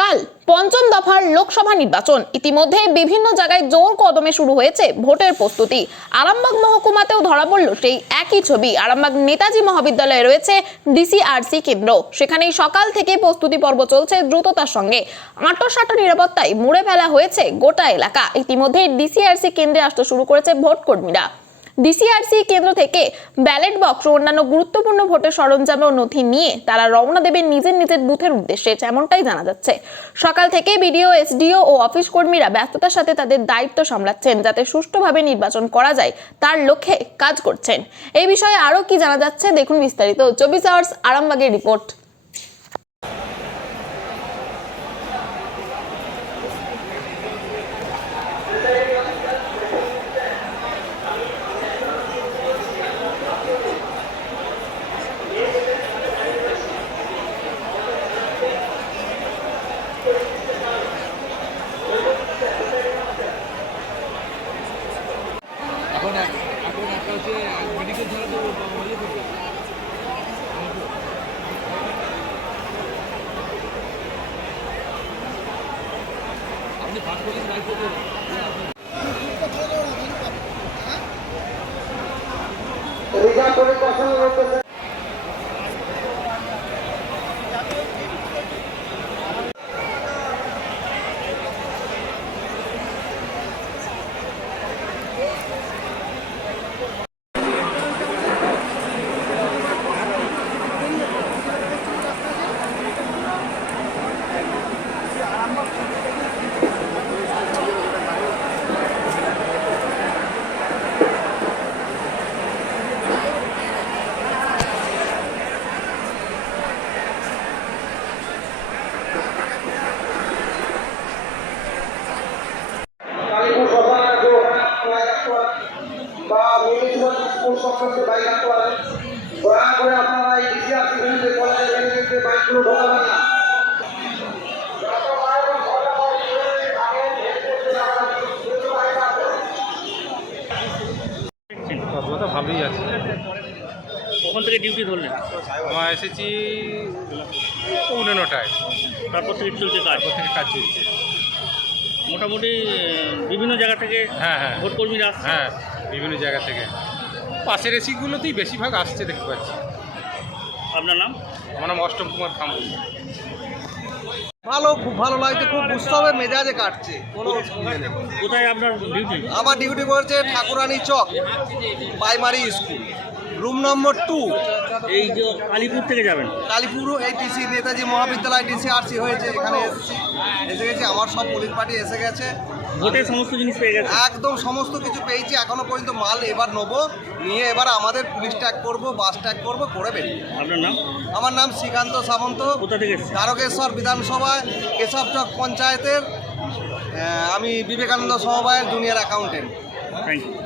কাল পঞ্চম দফার লোকসভা নির্বাচন। ইতিমধ্যে বিভিন্ন জায়গায় জোর কদমে শুরু হয়েছে ভোটের প্রস্তুতি। আরামবাগ মহকুমাতেও ধরা পড়ল সেই একই ছবি। আরামবাগ নেতাজি মহাবিদ্যালয়ে রয়েছে ডিসিআরসি কেন্দ্র। সেখানেই সকাল থেকে প্রস্তুতি পর্ব চলছে দ্রুততার সঙ্গে। আঁটো নিরাপত্তায় মুড়ে ফেলা হয়েছে গোটা এলাকা। ইতিমধ্যে ডিসিআরসি কেন্দ্রে আসতে শুরু করেছে ভোট কর্মীরা। ডিসিআরসি কেন্দ্র থেকে ব্যালট বক্স ও অন্যান্য গুরুত্বপূর্ণ ভোটের সরঞ্জাম ও নথি নিয়ে তারা রওনা দেবেন নিজের বুথের উদ্দেশ্যে, এমনটাই জানা যাচ্ছে। সকাল থেকে বিডিও, এসডিও ও অফিস কর্মীরা ব্যস্ততার সাথে তাদের দায়িত্ব সামলাচ্ছেন, যাতে সুষ্ঠুভাবে নির্বাচন করা যায় তার লক্ষ্যে কাজ করছেন। এই বিষয়ে আরো কি জানা যাচ্ছে দেখুন বিস্তারিত 24 আওয়ার্স আরামবাগের রিপোর্ট। মেডিকেল ছাড়া তো ইয়ে করবে। আপনি ফার্স্ট পুলিশ দায়িত্ব দেবেন। বা মিউনিসিপাল স্কুল সম্পর্কে বাইক রাখতে পারেন। দয়া করে আপনারা এই ডিসিআরসি ভূমিতে কলেজের ভেতরে বাইকগুলো ঢোকাবেন না। ততটা ভালোই আছে। কখন থেকে ডিউটি ধরলেন? আমার এসেছি 9:45। তারপর থেকে চলছে কাজ? তারপর থেকে কাজ চলছে। মোটামুটি বিভিন্ন জায়গা থেকে হ্যাঁ ভোট কর্মীরা আসছে? হ্যাঁ, বিভিন্ন জায়গা থেকে পাশের এসিগুলোতেই বেশিরভাগ আসছে দেখতে পাচ্ছি। আপনার নাম? আমার নাম অষ্টম কুমার খাম। খুব ভালো লাগছে, খুব উৎসবে মেজাজে কাটছে, কোনো অসুবিধা নেই। কোথায় আপনার ডিউটি? আমার ডিউটি করেছে ঠাকুরানী চক প্রাইমারি স্কুল, রুম নম্বর 2। এই যে কালীপুর থেকে যাবেন? কালীপুর, এই ডিসি নেতাজি মহাবিদ্যালয় ডিসিআরসি হয়েছে, এখানে এসে গেছি। আমার সব পুলিশ পার্টি এসে গেছে, ভোটের সমস্ত জিনিস পেয়ে গেছে? একদম সমস্ত কিছু পেয়েছি। এখনো পর্যন্ত মাল এবার নেবো, নিয়ে এবার আমাদের পুলিশ ট্যাগ করবো, বাস ট্যাগ করবো, করে বেরিয়ে। আপনার নাম? আমার নাম শ্রীকান্ত সামন্ত, কোথা থেকে এসেছেন? তারকেশ্বর বিধানসভায় কেশবচক পঞ্চায়েতের। আমি বিবেকানন্দ সমবায়ের জুনিয়র অ্যাকাউন্টেন্ট। Thank you.